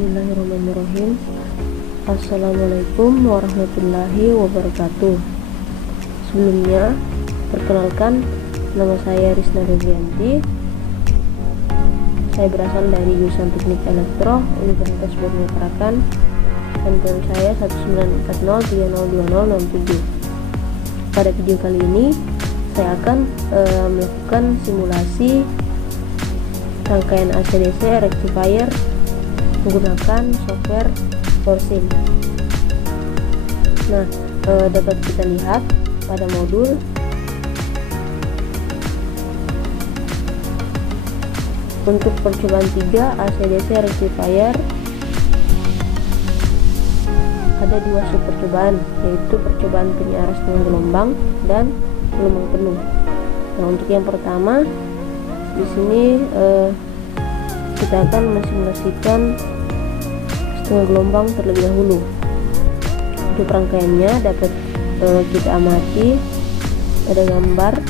Bismillahirrahmanirrahim. Assalamualaikum warahmatullahi wabarakatuh. Sebelumnya, perkenalkan, nama saya Risna Devianti. Saya berasal dari jurusan Teknik Elektro Universitas Bumi Tarakan, dan NPM saya 19403020067. Pada video kali ini, saya akan melakukan simulasi rangkaian AC/DC rectifier menggunakan software ForSim. Nah, dapat kita lihat pada modul untuk percobaan 3 AC/DC rectifier ada 2 sub percobaan, yaitu percobaan penyiaran dengan gelombang dan gelombang penuh. Nah, untuk yang pertama di sini kita akan mensimulasikan setengah gelombang terlebih dahulu. Untuk rangkaiannya dapat kita amati pada gambar.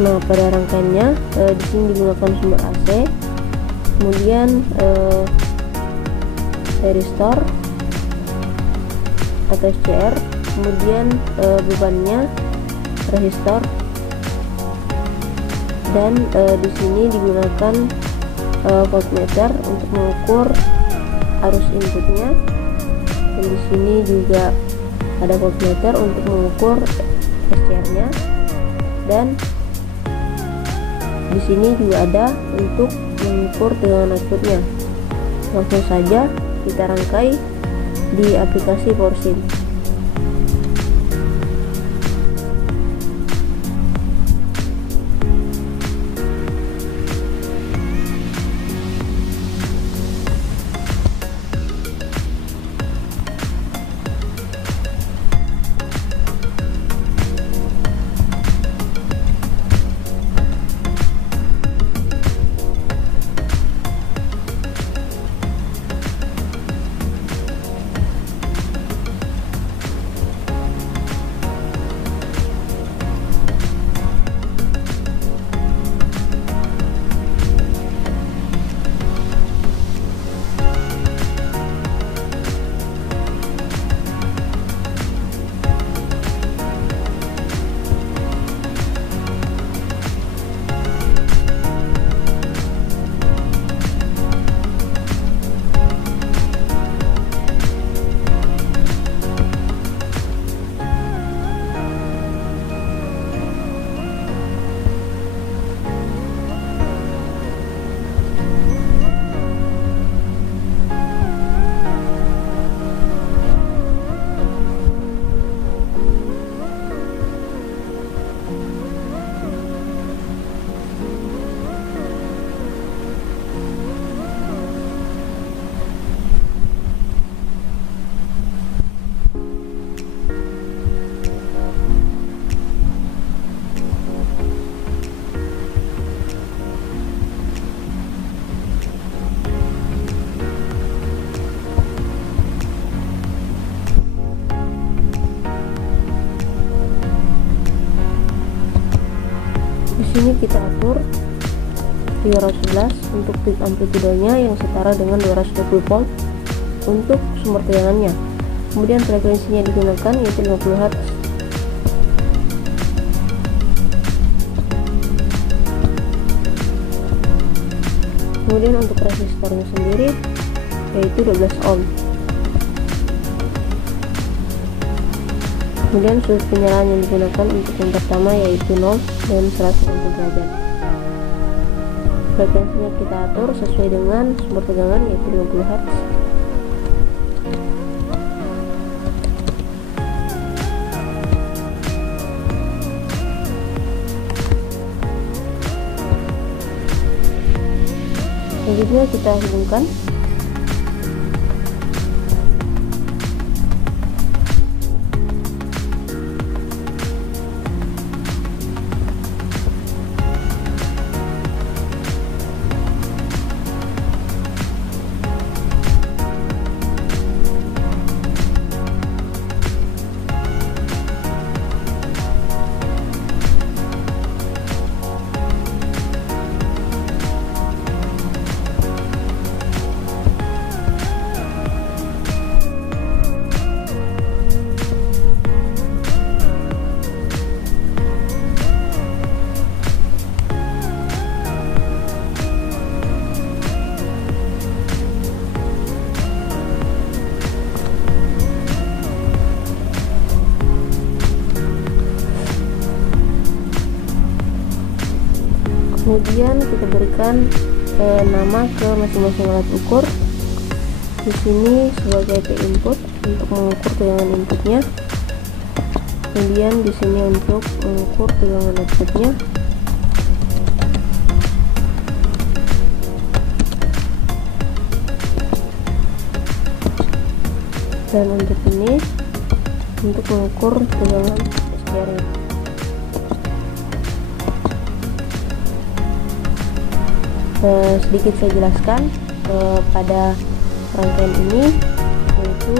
Nah, pada rangkaiannya di sini digunakan sumber AC, kemudian thyristor atau SCR, kemudian bebannya resistor, dan di sini digunakan voltmeter untuk mengukur arus inputnya, dan di sini juga ada voltmeter untuk mengukur SCR-nya, dan di sini juga ada untuk mengukur tegangan outputnya. Langsung saja kita rangkai di aplikasi ForSim. Di sini kita atur 311 untuk peak amplitudenya yang setara dengan 220 volt untuk sumber tegangannya. Kemudian frekuensinya digunakan yaitu 50 Hz. Kemudian untuk resistornya sendiri yaitu 12 ohm. Kemudian sudut penyalaan yang digunakan untuk yang pertama yaitu 0 dan 180 derajat. Frekuensinya kita atur sesuai dengan sumber tegangan yaitu 50 Hz. Selanjutnya kita hubungkan. Kemudian kita berikan nama ke masing-masing alat ukur. Di sini sebagai P input untuk mengukur tegangan inputnya. Kemudian di sini untuk mengukur tegangan outputnya. Dan untuk ini untuk mengukur tegangan SCR-nya. Sedikit saya jelaskan pada rangkaian ini, yaitu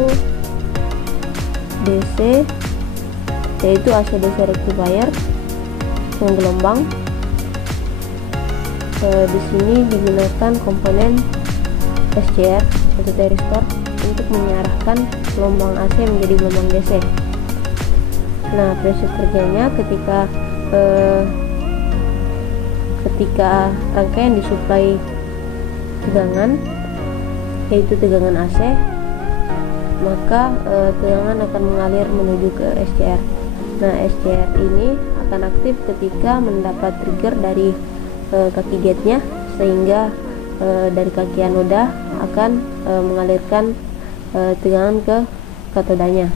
DC, yaitu AC/DC rectifier yang gelombang. Di sini digunakan komponen SCR atau thyristor untuk mengarahkan gelombang AC menjadi gelombang DC. Nah, prinsip kerjanya ketika rangkaian disuplai tegangan, yaitu tegangan AC, maka tegangan akan mengalir menuju ke SCR. Nah, SCR ini akan aktif ketika mendapat trigger dari kaki gate-nya, sehingga dari kaki anoda akan mengalirkan tegangan ke katodanya,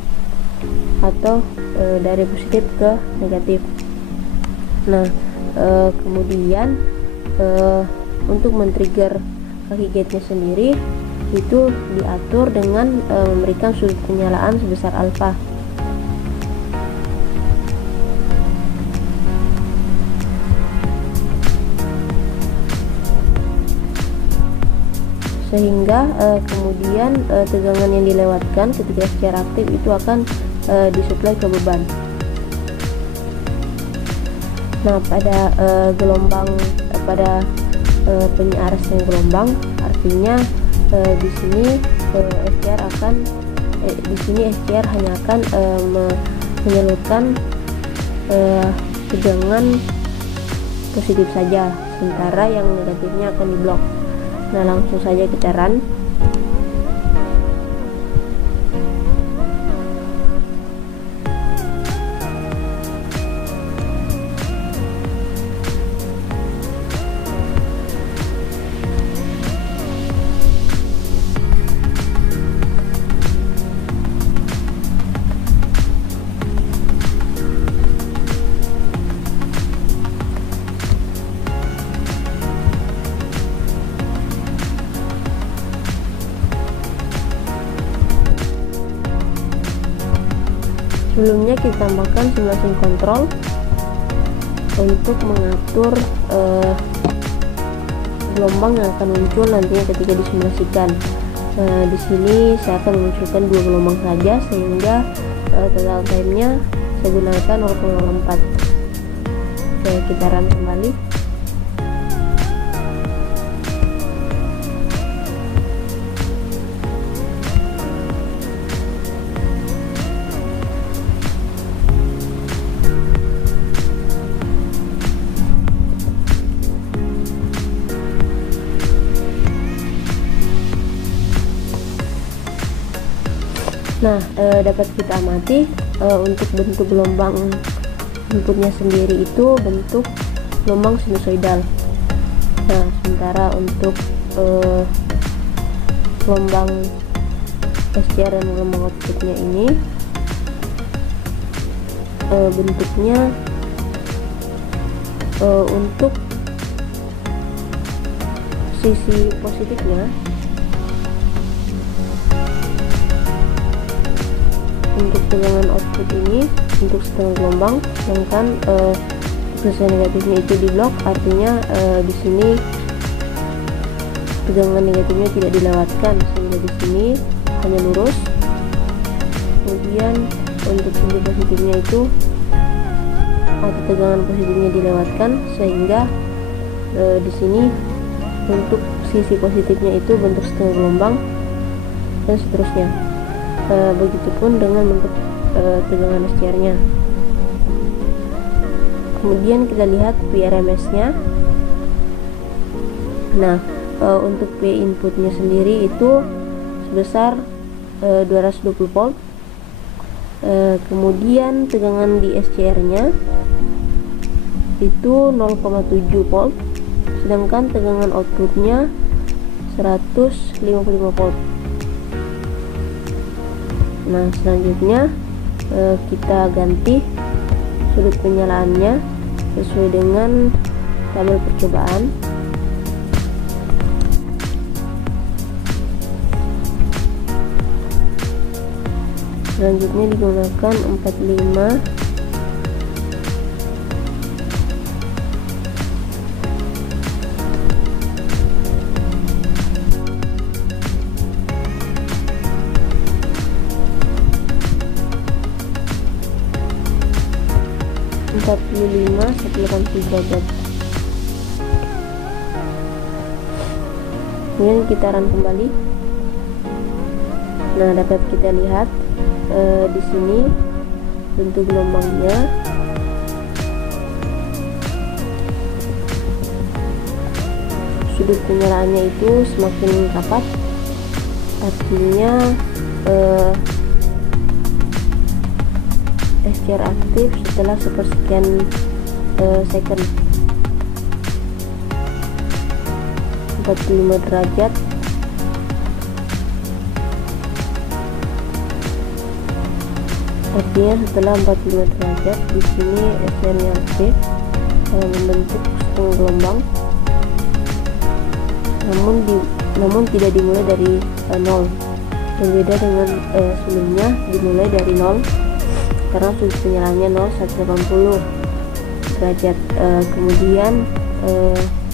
atau dari positif ke negatif. Nah, kemudian untuk men-trigger kaki gate-nya sendiri itu diatur dengan memberikan sudut penyalaan sebesar alfa. Sehingga kemudian tegangan yang dilewatkan ketika SCR aktif itu akan disuplai ke beban. Nah, pada penyaras yang gelombang, artinya di sini SCR hanya akan menyalurkan tegangan positif saja, sementara yang negatifnya akan diblok. Nah, langsung saja kita run. Sebelumnya kita tambahkan simulasi kontrol untuk mengatur gelombang yang akan muncul nantinya ketika disimulasikan. Di sini saya akan memunculkan 2 gelombang saja, sehingga total time-nya saya gunakan 0,04. Oke, kita run kembali. Nah, dapat kita amati untuk bentuk gelombang inputnya sendiri itu bentuk gelombang sinusoidal. Nah, sementara untuk gelombang SCR dan gelombang outputnya ini bentuknya untuk sisi positifnya untuk tegangan output ini untuk setengah gelombang, sedangkan sisi negatifnya itu di blok, artinya di sini tegangan negatifnya tidak dilewatkan, sehingga di sini hanya lurus. Kemudian untuk sisi positifnya itu atau tegangan positifnya dilewatkan, sehingga di sini untuk sisi positifnya itu bentuk setengah gelombang, dan seterusnya. Begitupun dengan bentuk tegangan SCR-nya. Kemudian kita lihat PRMS-nya. Nah, untuk P inputnya sendiri itu sebesar 220 volt. Kemudian tegangan di SCR-nya itu 0,7 volt. sedangkan tegangan outputnya 155 volt. Nah, selanjutnya kita ganti sudut penyalaannya sesuai dengan tabel percobaan. Selanjutnya digunakan 45. derajat. Kemudian kita run kembali. Nah, dapat kita lihat di sini bentuk gelombangnya. Sudut penyalaannya itu semakin rapat, artinya SCR aktif setelah sepersekian second. 45 derajat. Artinya setelah 45 derajat di sini SCR-nya aktif membentuk setengah gelombang, namun tidak dimulai dari 0. Berbeda dengan sebelumnya dimulai dari 0 karena sudut penyalaannya 180 derajat. Kemudian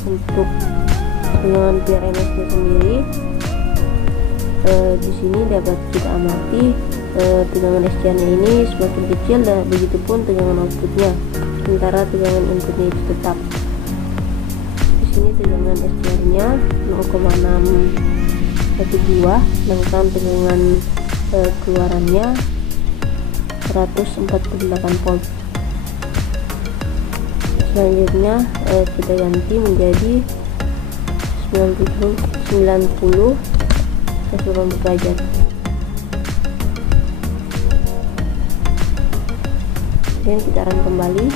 untuk tegangan PRMS-nya sendiri di sini dapat kita amati tegangan SCR-nya ini semakin kecil, dan begitupun tegangan outputnya, sementara tegangan inputnya itu tetap. Di sini tegangan SCR-nya 0,612, sedangkan tegangan keluarannya 148 volt. Selanjutnya kita ganti menjadi 90 derajat. Kemudian kita run kembali.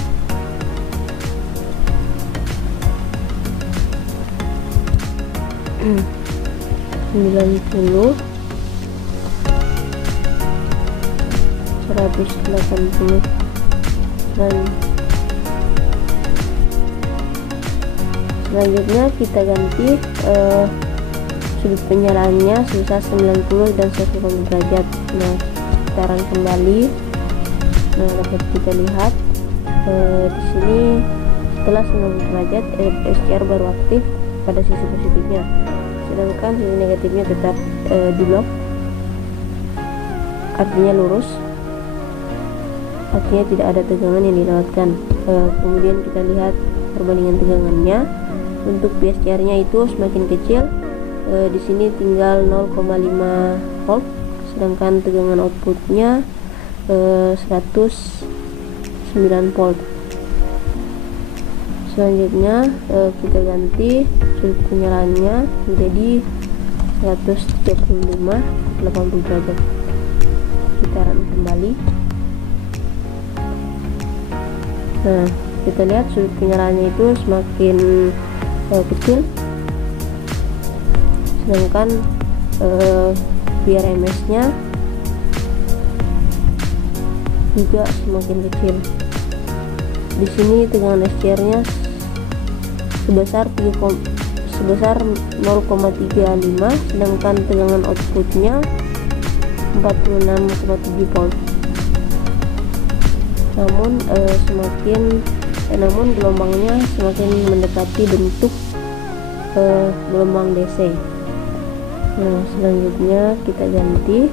(90) 180 dan selanjutnya kita ganti sudut penyalaannya sebesar 90 dan 180 derajat. Nah, kita run kembali. Nah, dapat kita lihat di sini setelah 90 derajat SCR baru aktif pada sisi positifnya, sedangkan sisi negatifnya tetap di blok, artinya lurus, artinya tidak ada tegangan yang dilewatkan. Kemudian kita lihat perbandingan tegangannya. Untuk SCR-nya itu semakin kecil, di sini tinggal 0,5 volt, sedangkan tegangan outputnya 109 volt. Selanjutnya kita ganti sudut penyalaannya menjadi 135 80 derajat. Kita run kembali. Nah, kita lihat sudut penyalaannya itu semakin kecil, sedangkan PRMS-nya juga semakin kecil. Di sini tegangan SCR-nya sebesar 0,35, sedangkan tegangan outputnya 46,7 volt. Namun gelombangnya semakin mendekati bentuk gelombang DC. Nah, selanjutnya kita ganti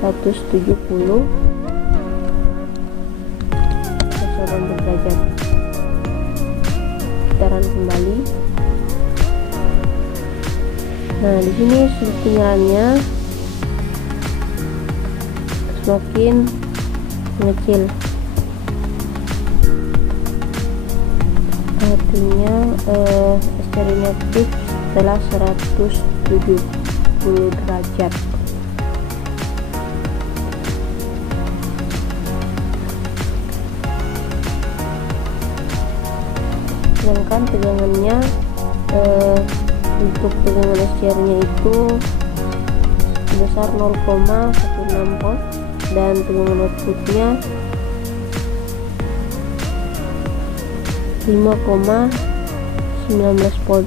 170 derajat. Kita run kembali. Nah, di sini sudut penyalaannya semakin mengecil, artinya SCR ini aktif setelah 170 derajat. sedangkan tegangannya untuk tegangan SCR nya itu sebesar 0,16 volt dan tegangan outputnya 5,19 volt.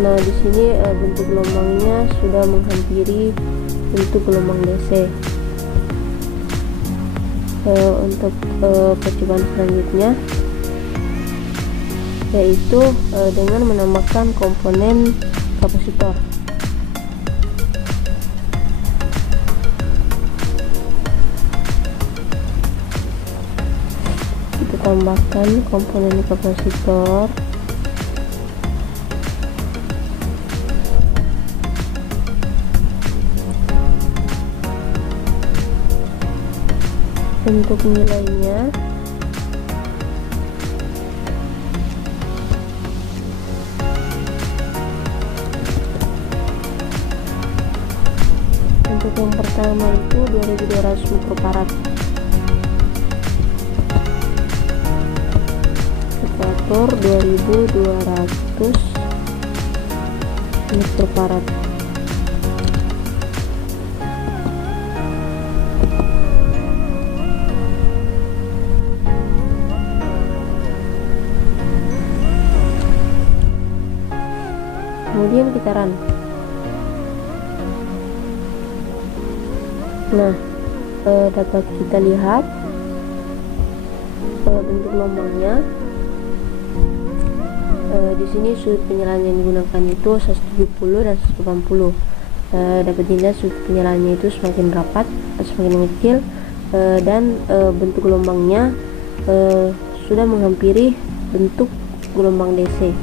Nah, di sini bentuk gelombangnya sudah menghampiri bentuk gelombang DC. Untuk percobaan selanjutnya yaitu dengan menambahkan komponen kapasitor. Kita tambahkan komponen kapasitor. Untuk nilainya untuk yang pertama itu 2200 mikrofarad, kita atur 2200 mikrofarad. Kemudian kita run. Nah, dapat kita lihat bentuk gelombangnya. Di sini sudut penyalaan yang digunakan itu 170 dan 180. Dapat dilihat sudut penyalaannya itu semakin rapat, semakin kecil, dan bentuk gelombangnya sudah menghampiri bentuk gelombang DC.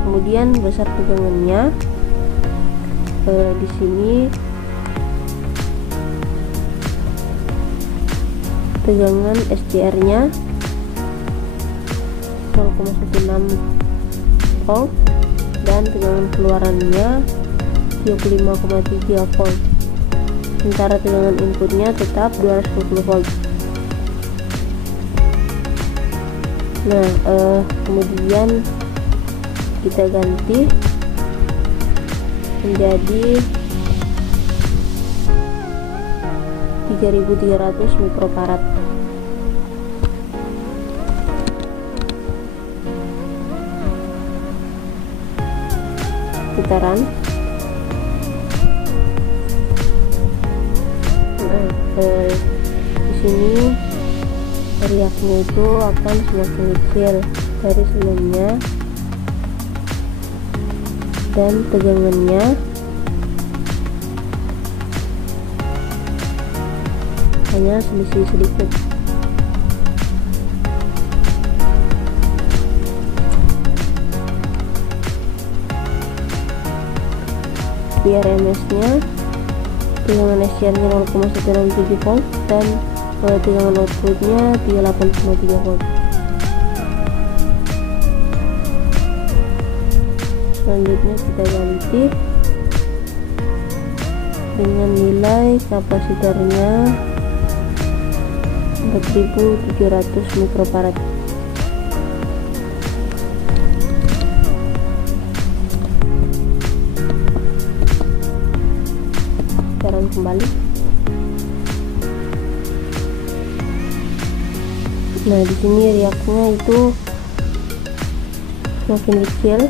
Kemudian besar tegangannya di sini tegangan SCR-nya 0,16 volt dan tegangan keluarannya 35,3 volt. Sementara tegangan inputnya tetap 220 volt. Nah, kemudian kita ganti menjadi 3300 mikrofarad. Kita run. Nah, di sini riaknya itu akan semakin kecil dari sebelumnya dan tegangannya hanya selisih sedikit. Di RMS nya tegangan SCR nya 0,167 volt dan tegangan outputnya 38,3 volt. Selanjutnya kita ganti dengan nilai kapasitornya 4700 mikrofarad. Sekarang kembali. Nah, di sini riaknya itu semakin kecil.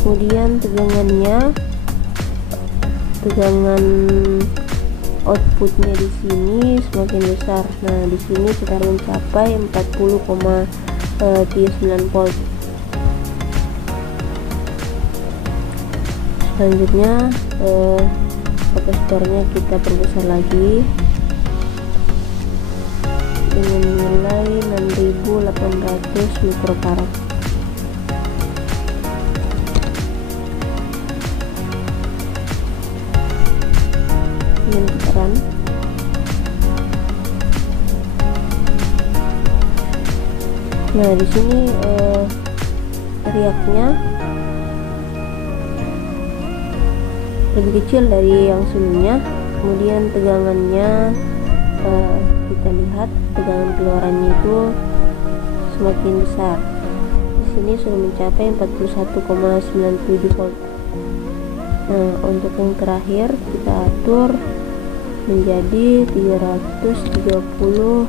Kemudian tegangan outputnya di sini semakin besar. Nah, di sini sekitar mencapai 40,39 volt. Selanjutnya kapasitornya kita perbesar lagi dengan nilai 6800 mikrofarad. Dan kita run. Nah, di sini riaknya lebih kecil dari yang sebelumnya. Kemudian tegangannya kita lihat tegangan keluarannya itu semakin besar. Di sini sudah mencapai 41,97 volt. Nah, untuk yang terakhir kita atur menjadi 330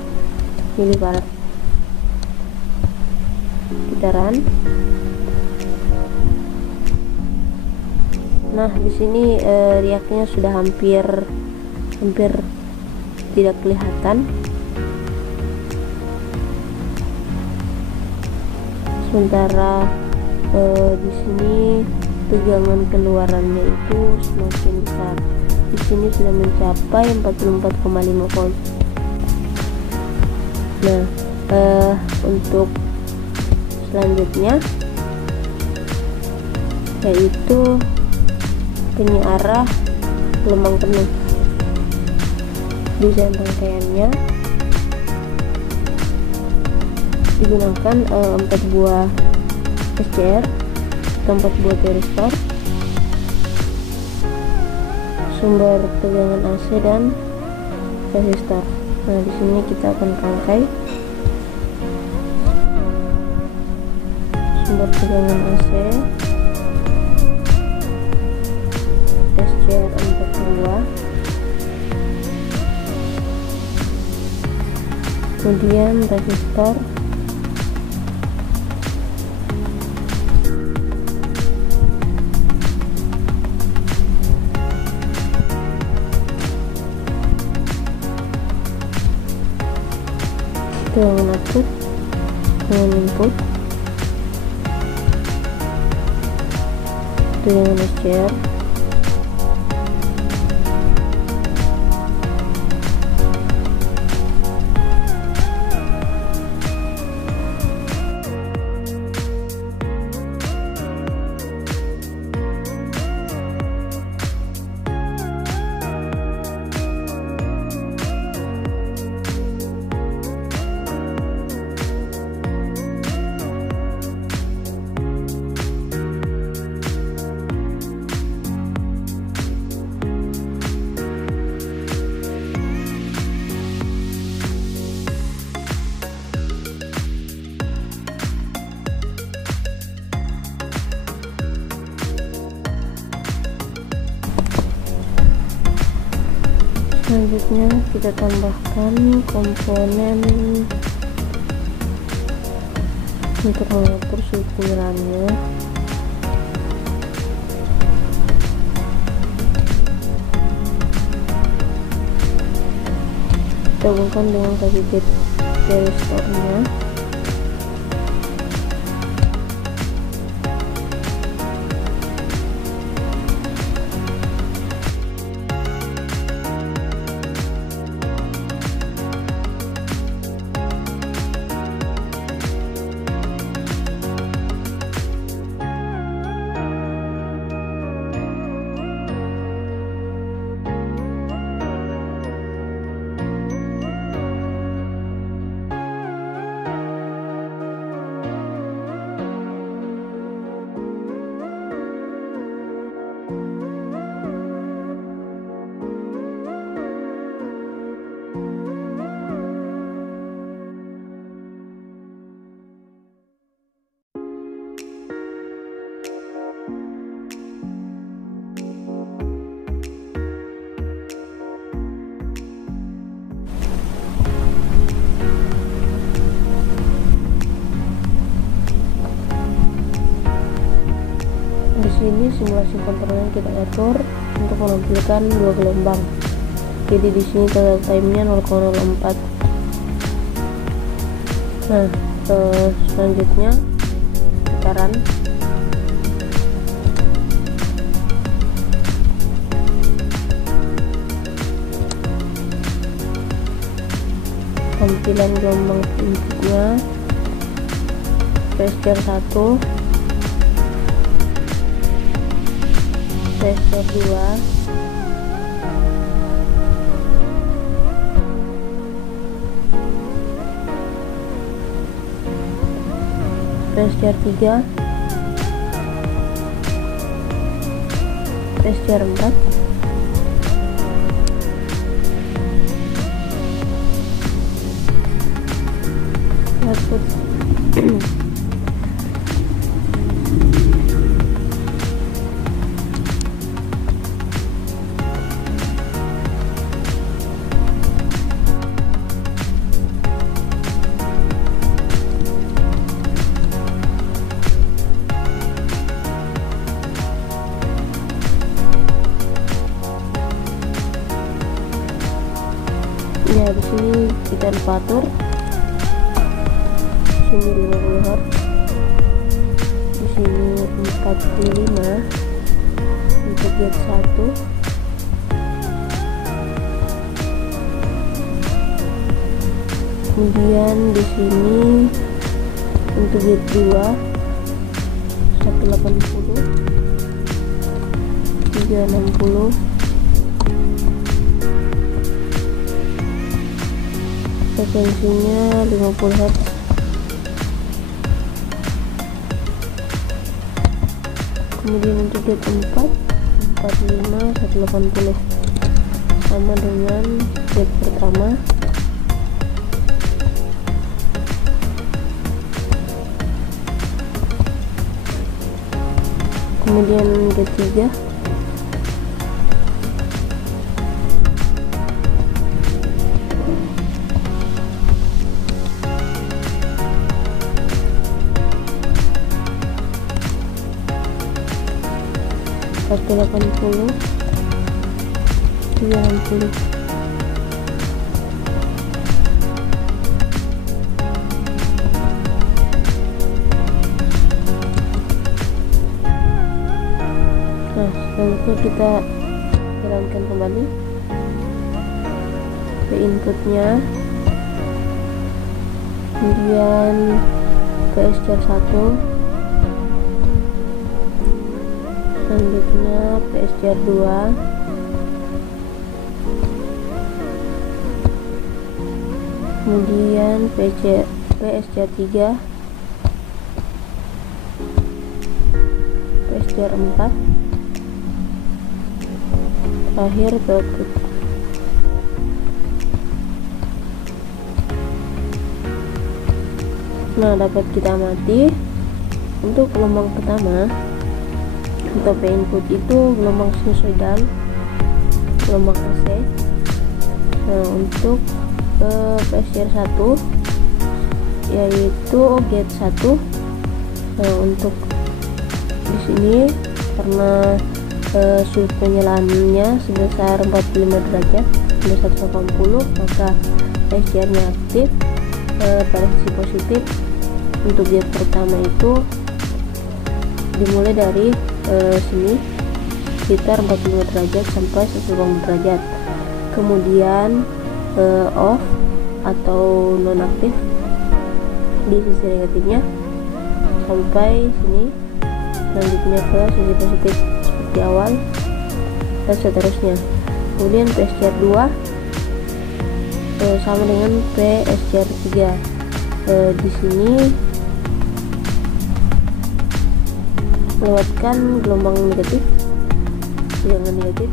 milifarad. Kita run. Nah, di sini riaknya sudah hampir tidak kelihatan. Sementara di sini tegangan keluarannya itu semakin besar. Di sini sudah mencapai 44,5 volt. Nah, untuk selanjutnya yaitu penyiarah gelombang penuh. Desain rangkaiannya digunakan 4 buah SCR atau 4 buah thyristor, sumber tegangan AC dan resistor. Nah, di sini kita akan rangkai sumber tegangan AC, SCR 4 buah, kemudian resistor, tegangan output, tegangan input, tegangan SCR, selanjutnya kita tambahkan komponen untuk mengatur suhu penyerahannya. Gabungkan dengan kasih thyristornya. Ini simulasi kontrolnya kita atur untuk menampilkan 2 gelombang. Jadi di sini total time-nya 0,04. Nah, selanjutnya kita run. Tampilan gelombang inputnya resistor 1, resistor 2, resistor 3, PSCR 4. Output ya, di sini kita atur sini 50 Hz, di sini 45 untuk gate 1, kemudian di sini untuk gate 2 180 360 frekuensinya 50 Hz. Kemudian untuk gate 4 45 180 sama dengan gate pertama. Kemudian gate 3 180 360. Nah, selanjutnya kita jalankan kembali ke inputnya, kemudian PSCR 1, selanjutnya PSCR 2, kemudian PSCR 3, PSCR 4, terakhir ke output. Nah, dapat kita amati untuk gelombang pertama atau P input itu gelombang sinusoidal, gelombang AC. Nah, untuk PSCR 1 yaitu gate 1. Nah, untuk di sini karena sudut penyalaannya sebesar 45 derajat sampai 180, maka PSCR nya aktif. Pada sisi positif untuk gate pertama itu dimulai dari sini sekitar 45 derajat sampai 180 derajat, kemudian off atau nonaktif di sisi negatifnya sampai sini, selanjutnya ke sisi positif seperti awal dan seterusnya. Kemudian PSCR 2 sama dengan PSCR 3. Di sini lewatkan gelombang negatif, tegangan negatif,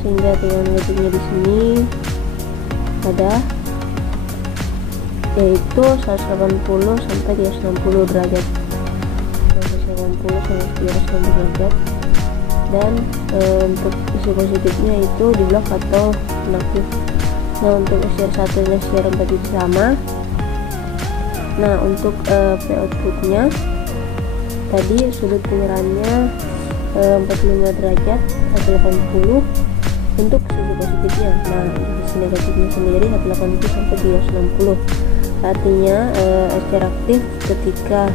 sehingga tegangan negatifnya di sini ada yaitu 180 sampai 360 derajat, 180 sampai 360 derajat, dan untuk sisi positifnya itu di blok atau inaktif. Nah, untuk PSCR 1 dan PSCR 4 itu sama. Nah, untuk P outputnya tadi sudut penyerahannya 45 derajat atau 80 untuk sisi positifnya. Nah, sisi negatifnya sendiri 180 sampai 260. Artinya SCR aktif ketika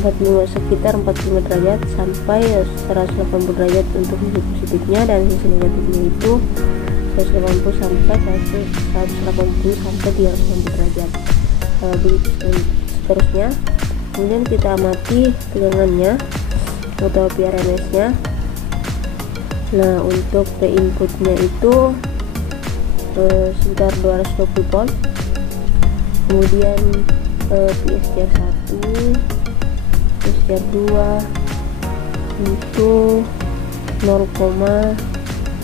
45 sekitar 45 derajat sampai 180 derajat untuk sisi positifnya, dan sisi negatifnya itu 180 sampai 180 sampai 360 derajat. Begitu seterusnya. Kemudian kita amati tegangannya atau PRMS nya. Nah, untuk P inputnya itu sekitar 220 volt. Kemudian PSCR 1, PSCR 2, untuk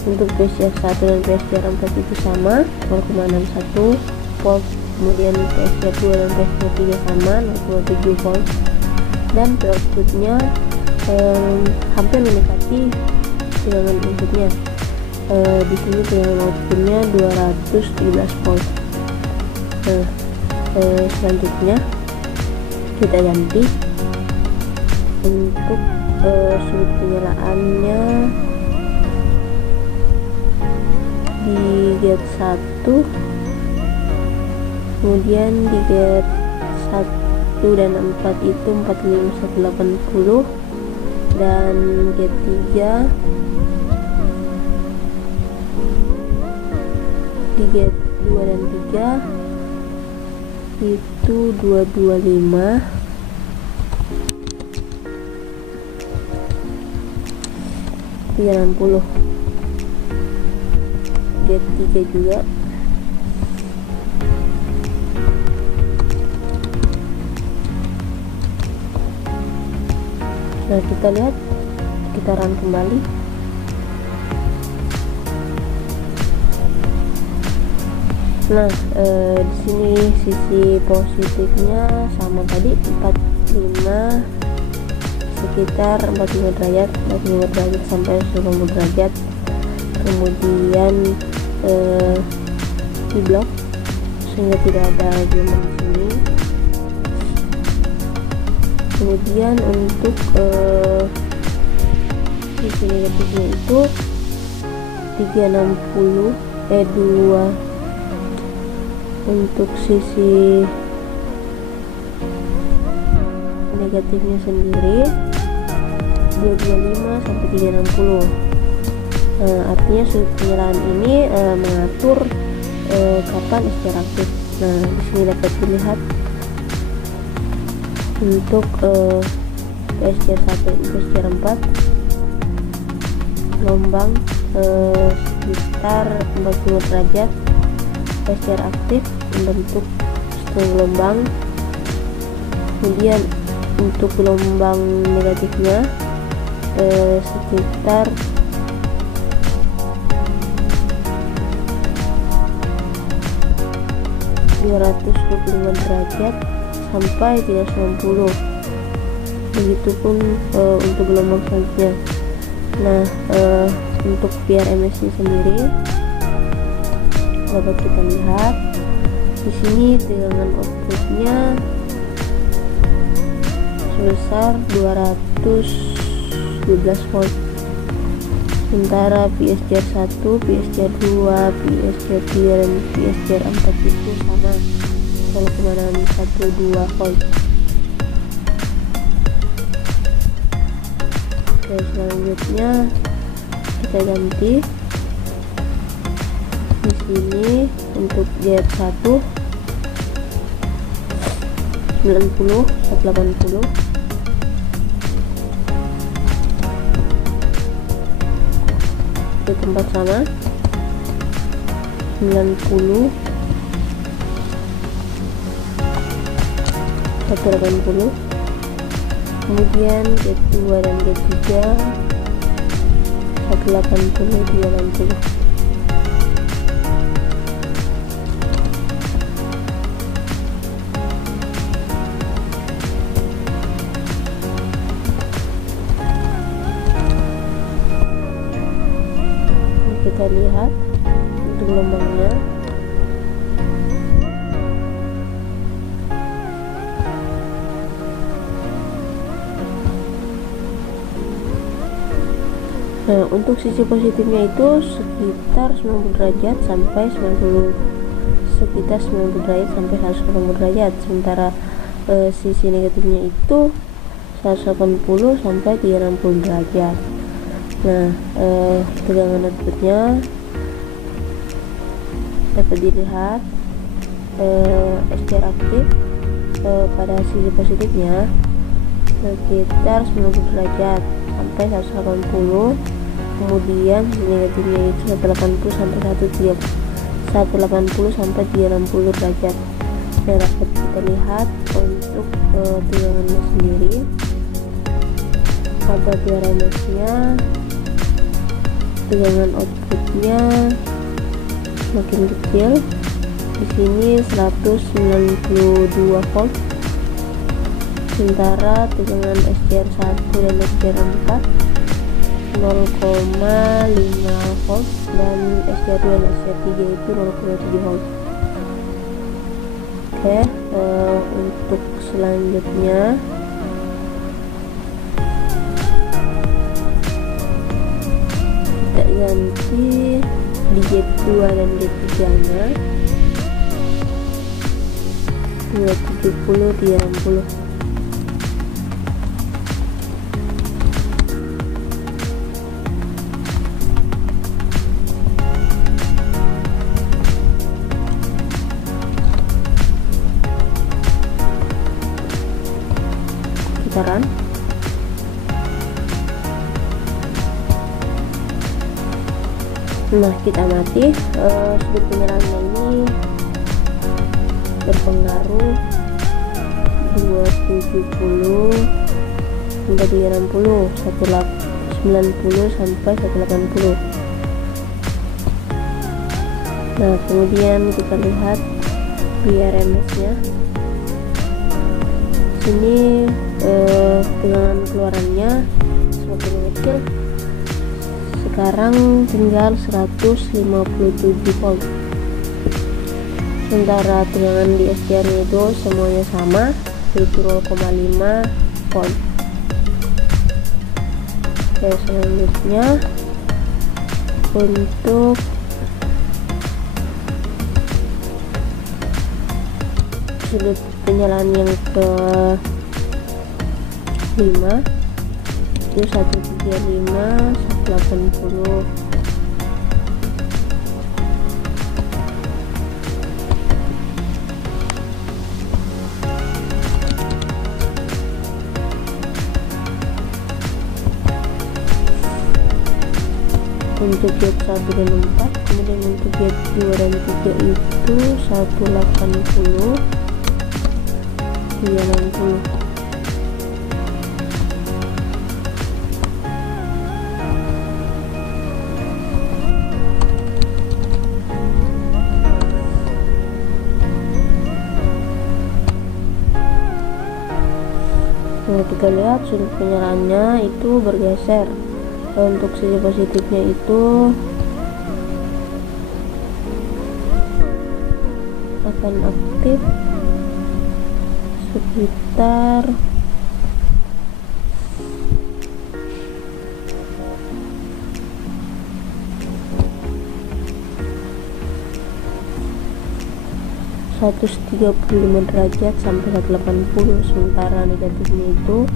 untuk PSDR 1 dan PSDR 4 itu sama 0,61 volt, kemudian PSDR 2 dan PSDR 3 sama 0,7 volt, dan outputnya hampir mendekati tegangan inputnya. Di sini tegangan outputnya 217 volt. Nah, selanjutnya kita ganti untuk sudut penyalaannya di gate 1, kemudian di gate 1 dan 4 itu 45180, dan gate 3 di gate 2 dan 3 itu 225, gate 3 juga. Nah, kita lihat, kita run kembali. Nah, di sini sisi positifnya sama tadi 45, sekitar 45 derajat sampai 90 derajat. Kemudian di blok sehingga tidak ada gelombang di sini. Kemudian untuk sisi negatifnya itu 360 2 untuk sisi negatifnya sendiri 225 sampai 360. Artinya sudut penyalaan ini mengatur kapan SDR aktif. Nah, di sini dapat dilihat untuk PSDR 1 dan PSDR 4 gelombang sekitar 45 derajat. PSDR aktif membentuk setengah gelombang. Kemudian untuk gelombang negatifnya sekitar 225 derajat sampai 390. Begitupun untuk gelombang selanjutnya. Nah, untuk PRMS sendiri dapat kita lihat di sini tegangan outputnya sebesar 212 volt. Sementara PSDR 1, PSDR 2, PSDR 3 dan PSDR 4 itu sama 0,612 volt. Oke, selanjutnya kita ganti di sini untuk gate 1 90 180, di tempat sama 90 180. Kemudian gate 2 dan gate 3 180 260. Kita lihat untuk gelombangnya. Nah, untuk sisi positifnya itu sekitar 90 derajat sampai 90 180 derajat, sementara sisi negatifnya itu 180 sampai 360 derajat. Nah, tegangan outputnya dapat dilihat SDR aktif pada sisi positifnya sekitar 90 derajat sampai 180, kemudian sisi negatifnya itu 180 sampai 360 derajat. Nah, dapat kita lihat untuk tegangannya sendiri pada PRMS-nya, tegangan outputnya makin kecil. Di sini 192 volt, sementara tegangan SCR1 dan SCR4 0,5 volt dan SCR2 dan SCR3 itu 0,7 volt. Oke, untuk selanjutnya kita ganti di gate 2 dan gate 3 nya 270 360. Putaran. Nah, kita amati sudut penyerahannya ini berpengaruh 270 hingga 360, 190 sampai 180. Nah, kemudian kita lihat PRMS nya. Sini tegangan keluarannya semakin kecil, sekarang tinggal 157 volt, sementara tegangan di SCR nya itu semuanya sama, yaitu 0,5 volt. Oke, selanjutnya untuk sudut penyalaan yang ke 5 itu 135 180. Untuk gate 1 dan 4, kemudian untuk gate 2 dan 3 itu 180 360. Nah, kita lihat sudut penyerahannya itu bergeser. Untuk sisi positifnya itu akan aktif sekitar 135 derajat sampai 180, sementara negatifnya itu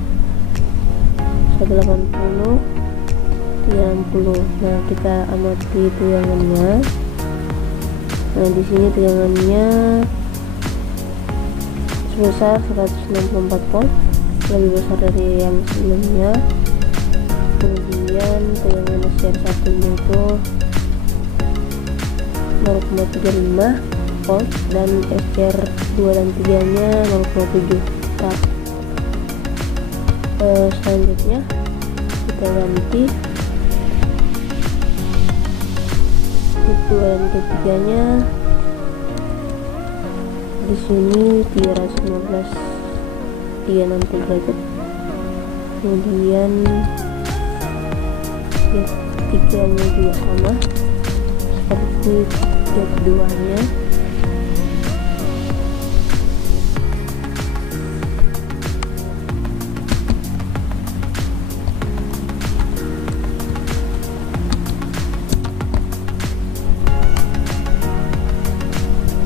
180 360. Nah, kita amati tegangannya. Nah, di sini tegangannya sebesar 164 volt, lebih besar dari yang sebelumnya. Kemudian tegangan SCR1 nya itu 0,35 volt dan SCR2 dan 3 nya 0,7 volt. Selanjutnya kita ganti itu dan ketiganya. Di sini 315 360 derajat. Kemudian gate 3 nya juga sama seperti gate 2 nya.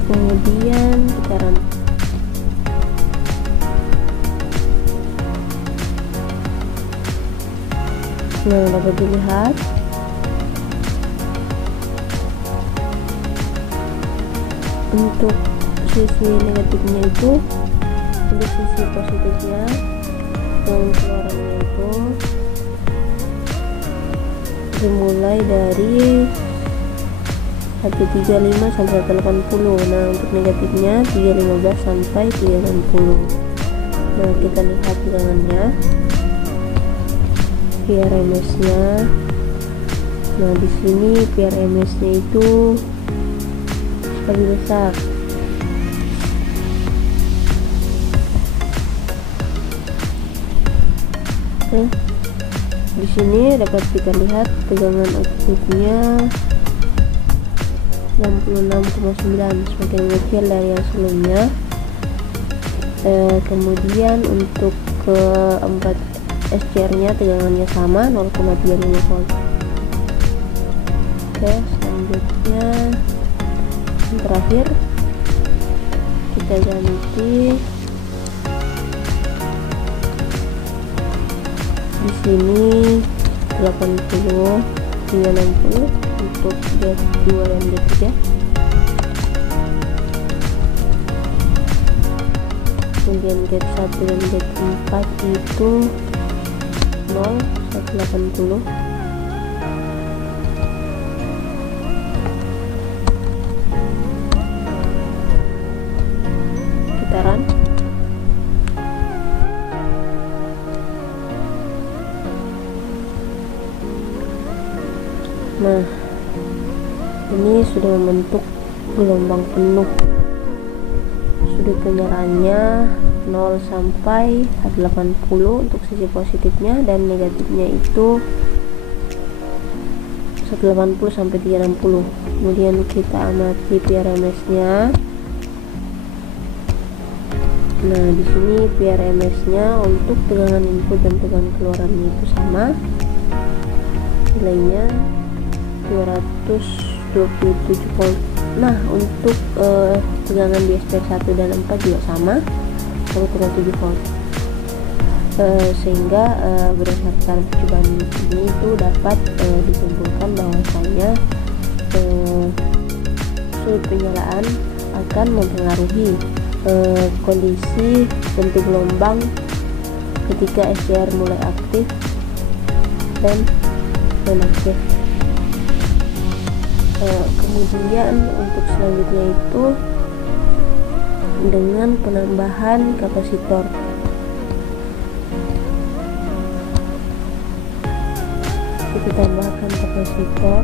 Kemudian kita run. Nah, dapat dilihat untuk sisi negatifnya itu, untuk sisi positifnya yang keluarannya itu dimulai dari 135 sampai 180. Nah, untuk negatifnya 315 sampai 360. Nah, kita lihat tegangannya. PRMS-nya. Nah, di sini PRMS-nya itu lebih besar. Oke. Di sini dapat kita lihat tegangan aktifnya 66,9, semakin kecil dari yang sebelumnya. Kemudian untuk keempat SCR nya tegangannya sama, 0,35 volt. Oke, selanjutnya yang terakhir kita ganti di sini 80 hingga 60 untuk gate 2 dan gate 3. Kemudian gate 1 dan gate 4 itu 0, 180. Putaran. Nah, ini sudah membentuk gelombang penuh. Sudut penyerahannya 0 sampai 180 untuk sisi positifnya, dan negatifnya itu 180 sampai 360. Kemudian kita amati PRMS-nya. Nah, di sini PRMS-nya untuk tegangan input dan tegangan keluarannya itu sama. Nilainya 227 volt. Nah, untuk tegangan di SCR 1 dan 4 juga sama, 2,7 volt. Sehingga berdasarkan percobaan ini itu dapat disimpulkan bahwasanya sudut penyalaan akan mempengaruhi kondisi bentuk gelombang ketika SCR mulai aktif dan nonaktif. Kemudian untuk selanjutnya itu dengan penambahan kapasitor. Kita tambahkan kapasitor.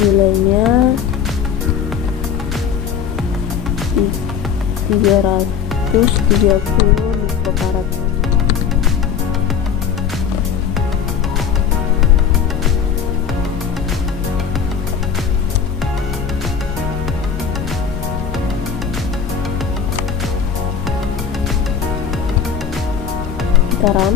Nilainya 330 mikrofarad. Putaran.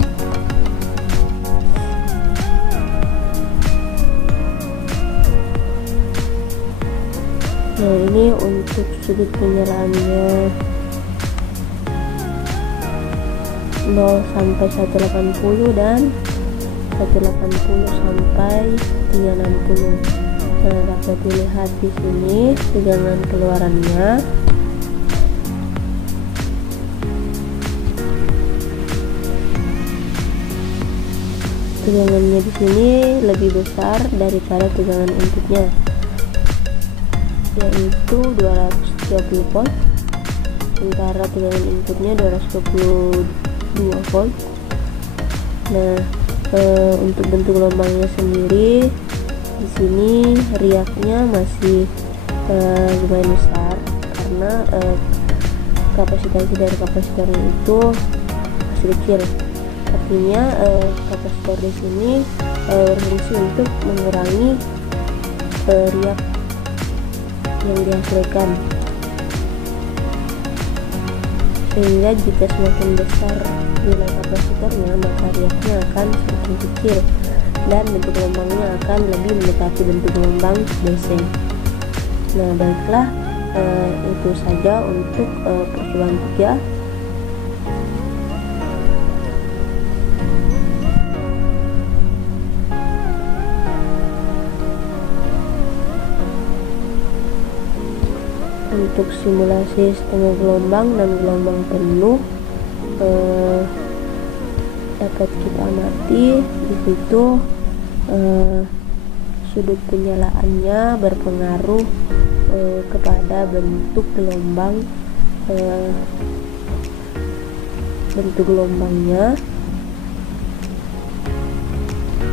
Nah, ini untuk sudut penyerahannya 0 sampai 180 dan 180 sampai 360. Nah, dapat dilihat di sini tegangan keluarannya. Tegangannya di sini lebih besar daripada tegangan inputnya, yaitu 230 volt, sementara tegangan inputnya 222 volt. Nah, untuk bentuk gelombangnya sendiri di sini riaknya masih lumayan besar karena kapasitansi dari kapasitornya itu masih kecil. Artinya kapasitor di sini berfungsi untuk mengurangi riak yang dihasilkan, sehingga jika semakin besar nilai kapasitornya maka riaknya akan semakin kecil dan bentuk gelombangnya akan lebih mendekati bentuk gelombang DC. Nah, baiklah, itu saja untuk percobaan 3. Untuk simulasi setengah gelombang dan gelombang penuh dapat kita amati di situ sudut penyalaannya berpengaruh kepada bentuk gelombangnya.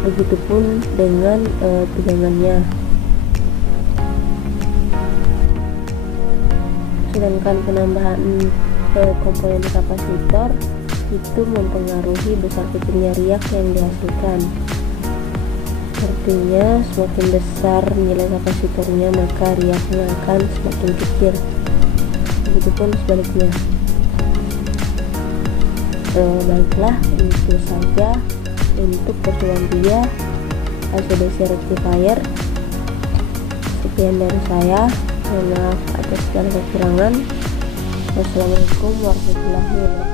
Begitupun dengan tegangannya. Sedangkan penambahan komponen kapasitor itu mempengaruhi besar kecilnya riak yang dihasilkan. Artinya semakin besar nilai kapasitornya maka riaknya akan semakin kecil. Begitupun sebaliknya. Baiklah, itu saja untuk percobaan 3 AC/DC rectifier. Sekian dari saya. Mohon maaf atas segala kekurangan. Wassalamualaikum warahmatullahi wabarakatuh.